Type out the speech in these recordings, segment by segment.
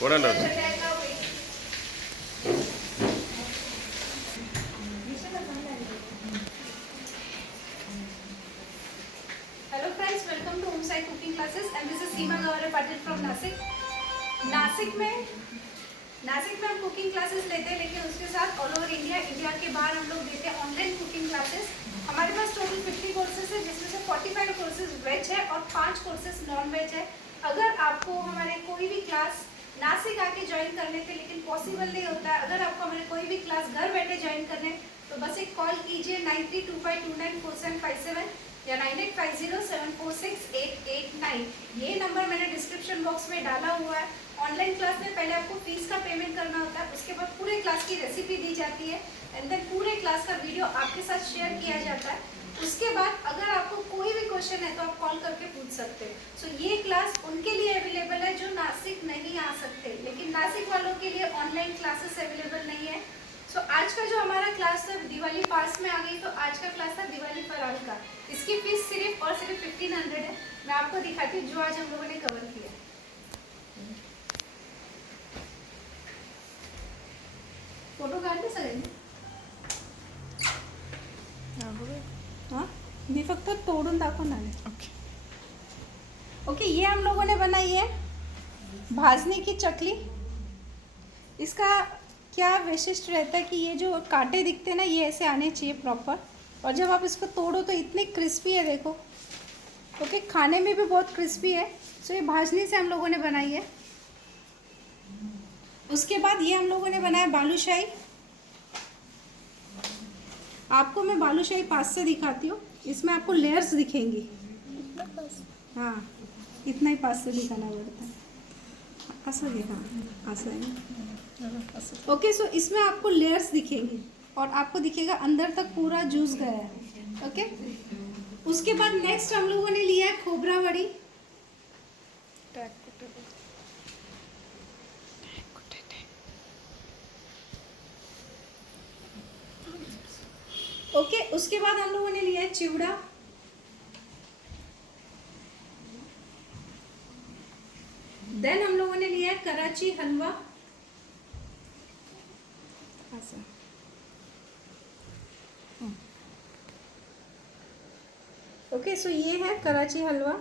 कोणाला hello friends, welcome to home side cooking classes and this is Seema Gaurav Patil from Nashik. Nashik में हम cooking classes लेते हैं, लेकिन उसके साथ ऑल ओवर इंडिया के बाहर हम लोग देते हैं ऑनलाइन कुकिंग क्लासेस। हमारे पास टोटल 50 कोर्सेज है, जिसमें से 45 कोर्सेज वेज है और 5 कोर्सेज नॉन वेज है। अगर आपको हमारे कोई भी क्लास नासिक आके ज्वाइन कर लेते, लेकिन पॉसिबल नहीं होता है, अगर आपको हमारे कोई भी क्लास घर बैठे ज्वाइन करने तो बस एक कॉल कीजिए 9325294757 या 9850746889। ये नंबर मैंने डिस्क्रिप्शन बॉक्स में डाला हुआ है। ऑनलाइन क्लास में पहले आपको फीस का पेमेंट करना होता है, उसके बाद पूरे क्लास की रेसिपी दी जाती है एंड देन पूरे क्लास का वीडियो आपके साथ शेयर किया जाता है। उसके बाद अगर आपको कोई भी क्वेश्चन है तो आप कॉल करके पूछ सकते हैं। सो ये क्लास उनके लिए अवेलेबल है जो नासिक नहीं आ सकते, लेकिन नासिक वालों के लिए ऑनलाइन क्लासेस अवेलेबल नहीं है। सो आज का जो हमारा क्लास था, दिवाली पास में आ गई तो आज का क्लास था दिवाली फराल का। इसकी फीस सिर्फ और सिर्फ 1500 है। मैं आपको दिखाती हूँ जो आज हम लोगों ने कवर किया। फोटो काढते सगळ्यांनी? हाँ, मी फक्त तोड़ून दाखवणार आहे। ओके, ये हम लोगों ने बनाई है भाजने की चकली। इसका क्या वैशिष्ट्य रहता है कि ये जो कांटे दिखते हैं ना, ये ऐसे आने चाहिए प्रॉपर, और जब आप इसको तोड़ो तो इतनी क्रिस्पी है, देखो। ओके, खाने में भी बहुत क्रिस्पी है। सो ये भाजने से हम लोगों ने बनाई है। उसके बाद ये हम लोगों ने बनाया बालूशाही। आपको मैं बालूशाही पास से दिखाती हूँ। इसमें आपको लेयर्स दिखेंगी। हाँ, इतना ही पास से दिखाना पड़ता है। ऐसा देखा, ऐसा है। ओके, सो इसमें आपको लेयर्स दिखेंगी और आपको दिखेगा अंदर तक पूरा जूस गया है। ओके, उसके बाद नेक्स्ट हम लोगों ने लिया है खोबरा वड़ी। ओके, उसके बाद हम लोगों ने लिया है चिवड़ा। देन हम लोगों ने लिया है कराची हलवा। ओके, सो ये है कराची हलवा।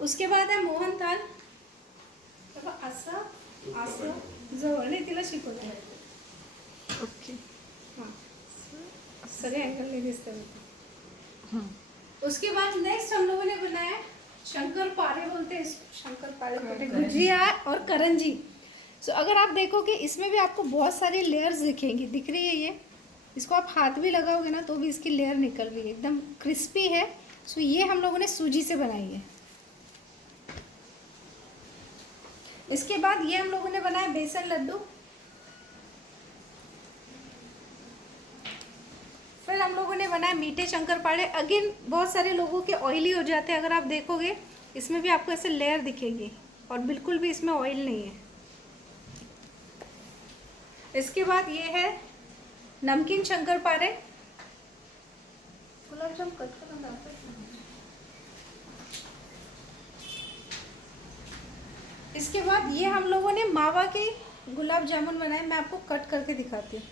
उसके बाद है मोहन थाल। असं असं जवळ नाही, तिला शिकवलं आहे। ओके, हाँ, सगळे एंगल नहीं दिसते। उसके बाद नेक्स्ट हम लोगों ने बनाया शंकर पारे, बोलते हैं शंकर पारे, गुजिया और करंजी। सो अगर आप देखोगे इसमें भी आपको बहुत सारी लेयर्स दिखेंगी। दिख रही है ये? इसको आप हाथ भी लगाओगे ना तो भी इसकी लेयर निकल रही है, एकदम क्रिस्पी है। सो ये हम लोगों ने सूजी से बनाई है। इसके बाद ये हम लोगों ने बनाया बेसन लड्डू। फिर हम लोगों ने बनाया मीठे शंकरपारे। अगेन बहुत सारे लोगों के ऑयली हो जाते हैं। अगर आप देखोगे इसमें भी आपको ऐसे लेयर दिखेगी और बिल्कुल भी इसमें ऑयल नहीं है। इसके बाद ये है नमकीन शंकरपारे। गुलाब जामुन कट कर बनाते हैं। इसके बाद ये हम लोगों ने मावा के गुलाब जामुन बनाए। मैं आपको कट करके दिखाती हूँ।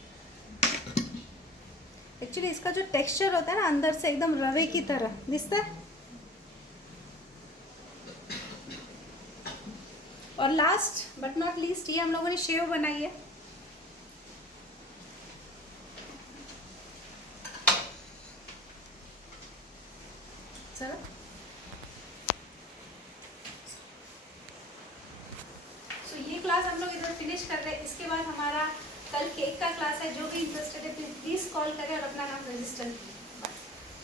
एक्चुअली इसका जो टेक्सचर होता है ना, अंदर से एकदम रवे की तरह दिखता है। और लास्ट बट नॉट लीस्ट ये हम लोगों ने शेव बनाई है। चलो, सो ये क्लास हम लोग इधर फिनिश कर रहे हैं। इसके बाद हमारा कल केक का क्लास है। जो भी इंटरेस्टेड है प्लीज कॉल करें और अपना नाम रजिस्टर करें।